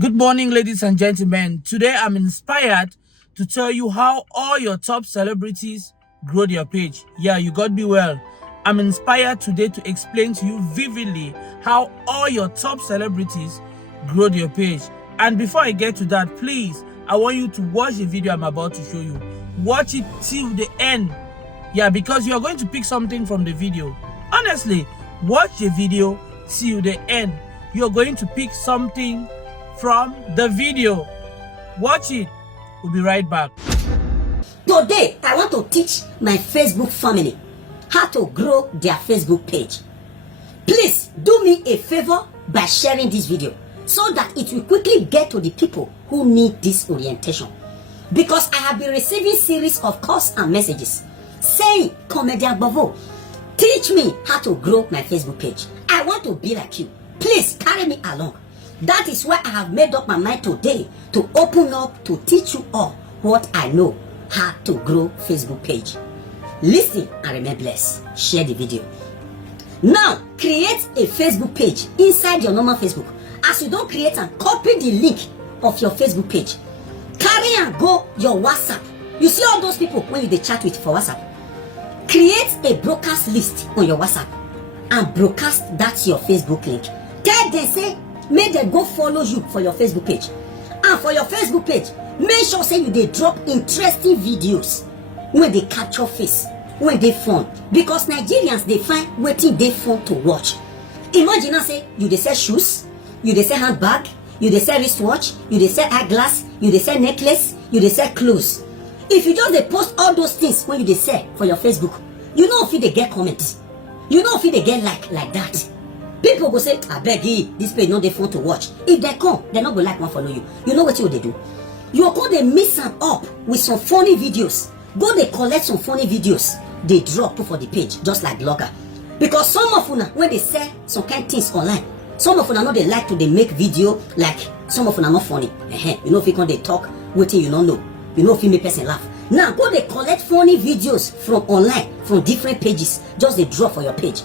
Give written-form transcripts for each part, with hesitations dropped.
Good morning, ladies and gentlemen. Today I'm inspired to tell you how all your top celebrities grow their page. Yeah, you got me well. I'm inspired today to explain to you vividly how all your top celebrities grow their page. And before I get to that, please, I want you to watch the video I'm about to show you. Watch it till the end. Yeah, because you're going to pick something from the video. Honestly, watch the video till the end. You're going to pick something from the video. Watch it. We'll be right back. Today, I want to teach my Facebook family how to grow their Facebook page. Please do me a favor by sharing this video so that it will quickly get to the people who need this orientation. Because I have been receiving series of calls and messages saying, Comedian Bovo, teach me how to grow my Facebook page. I want to be like you. Please carry me along. That is why I have made up my mind today to open up to teach you all what I know how to grow Facebook page. Listen and remain blessed. Share the video. Now, create a Facebook page inside your normal Facebook. As you don't create and copy the link of your Facebook page, carry and go your WhatsApp. You see all those people when you chat with for WhatsApp. Create a broadcast list on your WhatsApp and broadcast that your Facebook link. Tell them say, make them go follow you for your Facebook page. And for your Facebook page, make sure say you they drop interesting videos when they capture face, when they fun. Because Nigerians they find waiting they fun to watch. Imagine I say you they sell shoes, you they sell handbag, you they sell wristwatch, you they sell eyeglass, you they sell necklace, you they sell clothes. If you just they post all those things when you they sell for your Facebook, you know if they get comments, you know if they get like that. People go say, I beg you, this page not they fun to watch. If they come, they're not gonna like one follow you. You know what they do? You go they mix them up with some funny videos. Go they collect some funny videos. They drop for the page, just like blogger. Because some of you when they say some kind of things online, some of you know they like to they make video like some of you are not funny. You know if you can they talk, waiting you don't know. You know if you make person laugh. Now go they collect funny videos from online, from different pages. Just they drop for your page.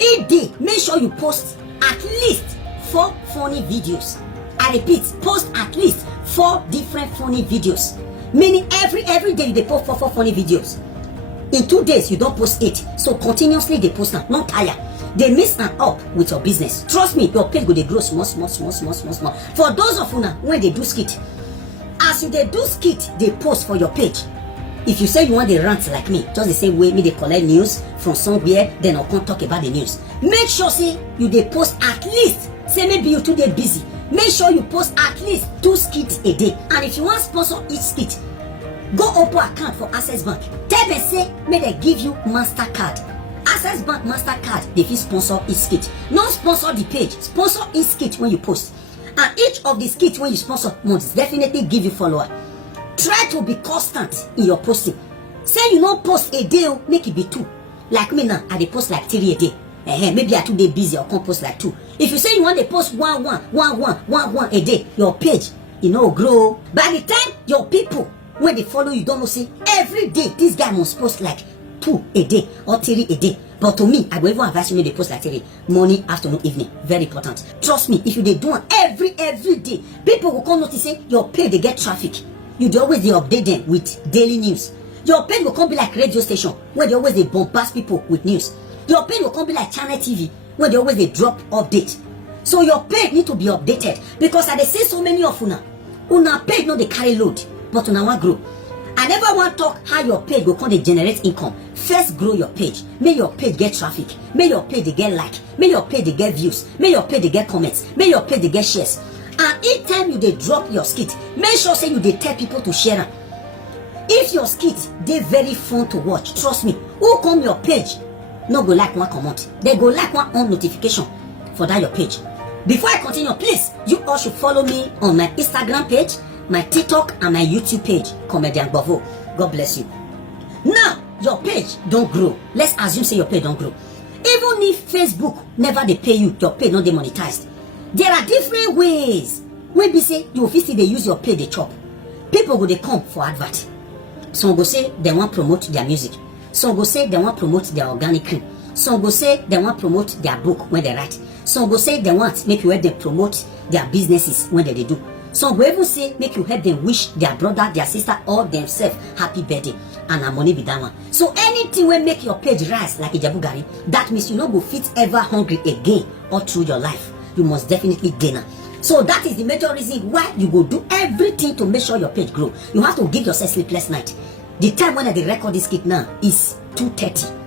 Each day, make sure you post at least 4 funny videos. I repeat, post at least 4 different funny videos. Meaning every day they post 4 funny videos. In 2 days, you don't post 8. So continuously they post now, not tire. They miss and up with your business. Trust me, your page will they grow small. For those of you now, when they do skit, as you they do skit, they post for your page. If you say you want the rant like me, just the same way me they collect news from somewhere, then I'll come talk about the news. Make sure say you they post at least, say maybe you 2 days busy. Make sure you post at least 2 skits a day. And if you want sponsor each skit, go open account for Access Bank. Tell them say may they give you MasterCard. Access Bank MasterCard, they will sponsor each skit. Not sponsor the page, sponsor each skit when you post. And each of the skits when you sponsor must definitely give you follower. Try to be constant in your posting. Say you don't post a day, make it be 2. Like me now, I dey post like 3 a day. Maybe I 2 days busy, or come post like 2. If you say you want to post one a day, your page, you know, grow. By the time your people, when they follow you, don't know say every day this guy must post like 2 a day or 3 a day. But to me, I will even advise you to post like 3 morning, afternoon, evening. Very important. Trust me, if you they do it every day, people will come notice say your page they get traffic. You do always they update them with daily news. Your page will come be like radio station where they always they bombast people with news. Your page will come be like channel TV where they always they drop update. So your page need to be updated because I they say so many of una page no they carry load, but una want grow. I never want to talk how your page will come they generate income. First grow your page. May your page get traffic. May your page they get like. May your page they get views. May your page they get comments. May your page they get shares. And each time you they drop your skit, make sure say you they tell people to share them. If your skit they very fun to watch, trust me, who come your page no go like one comment, they go like one on notification for that your page. Before I continue, please you all should follow me on my Instagram page, my TikTok and my YouTube page, Comedian Bovo. God bless you. Now your page don't grow. Let's assume say your page don't grow. Even if Facebook never they pay you, your page not demonetized. There are different ways when we say you officially they use your pay they chop. People go they come for advert. Some go say they want promote their music. Some go say they want promote their organic cream. Some go say they want promote their book when they write. Some go say they want make you help them promote their businesses when they do. Some go even say make you help them wish their brother, their sister, or themselves happy birthday, and na money be that one. So anything will make your page rise like Ijebu Garri, that means you no go fit ever hungry again all through your life. You must definitely gain am. So that is the major reason why you go do everything to make sure your page grow. You have to give yourself sleepless night. The time when I dey record this clip now is 2:30.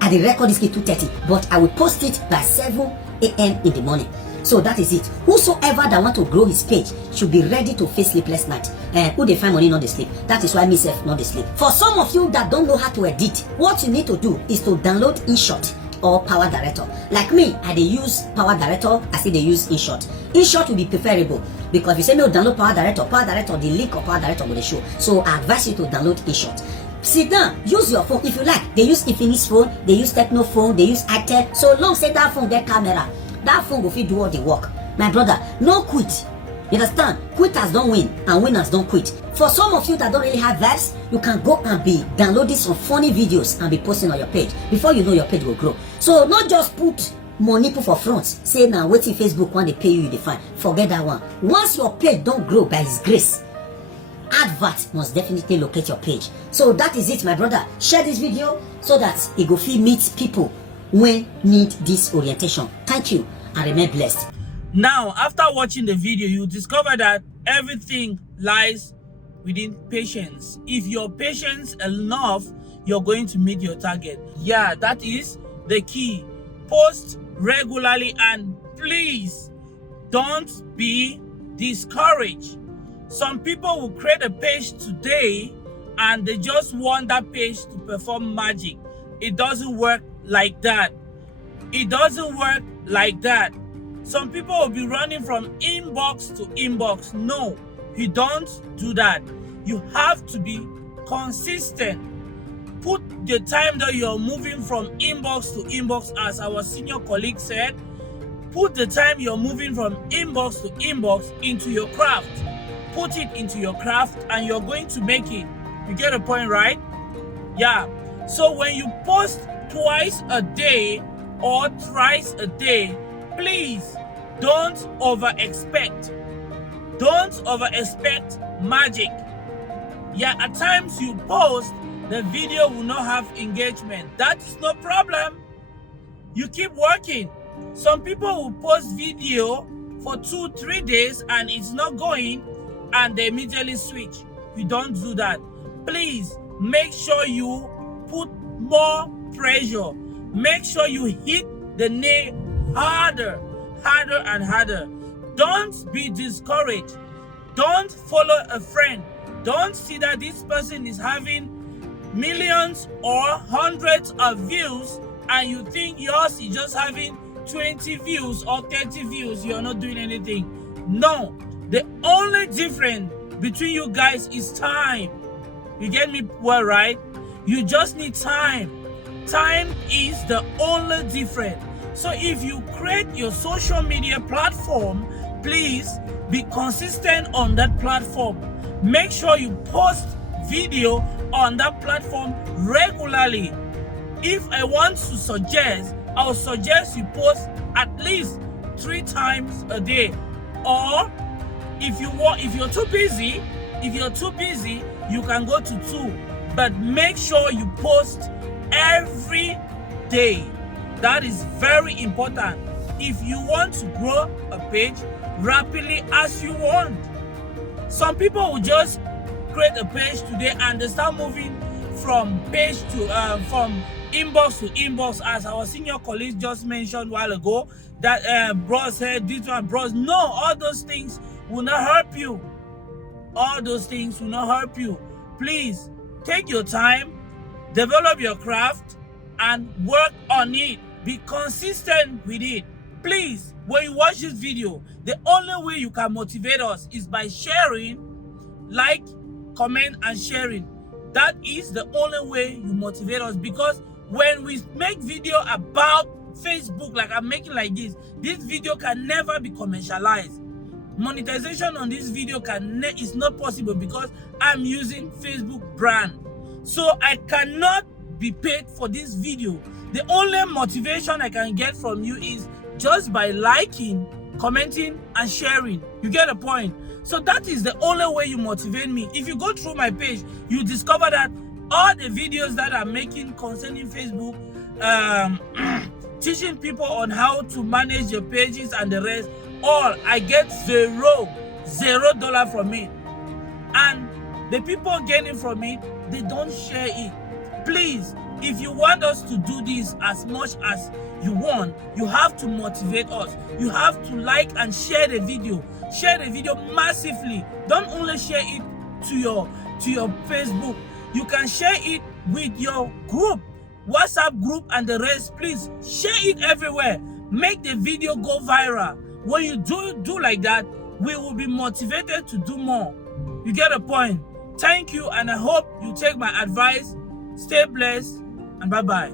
I dey record this clip 2:30, but I will post it by 7 a.m. in the morning. So that is it. Whosoever that want to grow his page should be ready to face sleepless night. Who they find money not they sleep. That is why myself not they sleep. For some of you that don't know how to edit, what you need to do is to download InShot or Power Director. Like me, I dey use Power Director, I still they use InShot. InShot will be preferable because if you say no download Power Director, the link of Power Director will they show. So I advise you to download InShot. Sit down, use your phone if you like. They use Infinix phone, they use Techno phone, they use itel. So long say that phone get camera, that phone will fit do all the work. My brother, no quit. You understand? Quitters don't win and winners don't quit. For some of you that don't really have vibes, you can go and be downloading some funny videos and be posting on your page. Before you know, your page will grow. So not just put money put for front, say now waiting Facebook when they pay you, you define. Forget that one. Once your page don't grow by His grace, advert must definitely locate your page. So that is it, my brother. Share this video so that it go fit meet people when need this orientation. Thank you and remain blessed. Now, after watching the video, you discover that everything lies within patience. If you're patient enough, you're going to meet your target. Yeah, that is the key. Post regularly and please don't be discouraged. Some people will create a page today and they just want that page to perform magic. It doesn't work like that. It doesn't work like that. Some people will be running from inbox to inbox. No, you don't do that. You have to be consistent. Put the time that you're moving from inbox to inbox, as our senior colleague said, put the time you're moving from inbox to inbox into your craft. Put it into your craft and you're going to make it. You get a point, right? Yeah. So when you post twice a day or thrice a day, please don't over expect. Don't over expect magic. Yeah, at times you post, the video will not have engagement. That's no problem. You keep working. Some people will post video for 2-3 days and it's not going and they immediately switch. You don't do that. Please make sure you put more pressure. Make sure you hit the nail harder and harder. Don't be discouraged. Don't follow a friend. Don't see that this person is having millions or hundreds of views and you think yours is just having 20 views or 30 views. You're not doing anything. No, the only difference between you guys is time. You get me well, right? You just need time. Time is the only difference. So if you create your social media platform, please be consistent on that platform. Make sure you post video on that platform regularly. If I want to suggest, I'll suggest you post at least 3 times a day. Or if you're too busy, you can go to 2. But make sure you post every day. That is very important if you want to grow a page rapidly as you want. Some people will just create a page today and they start moving from page to from inbox to inbox, as our senior colleague just mentioned a while ago, that bros said this one, bros. No, all those things will not help you. All those things will not help you. Please take your time, develop your craft and work on it. Be consistent with it. Please, when you watch this video, the only way you can motivate us is by sharing, like, comment and sharing. That is the only way you motivate us, because when we make video about Facebook, like I'm making like this video can never be commercialized. Monetization on this video is not possible because I'm using Facebook brand. So I cannot be paid for this video. The only motivation I can get from you is just by liking, commenting, and sharing. You get a point? So that is the only way you motivate me. If you go through my page, you discover that all the videos that I'm making concerning Facebook, teaching people on how to manage your pages and the rest, all I get $0 from it. And the people gaining from it, they don't share it. Please, if you want us to do this as much as you want, you have to motivate us. You have to like and share the video. Share the video massively. Don't only share it to your Facebook. You can share it with your group, WhatsApp group and the rest. Please share it everywhere. Make the video go viral. When you do like that, we will be motivated to do more. You get a point? Thank you, and I hope you take my advice. Stay blessed, and bye-bye.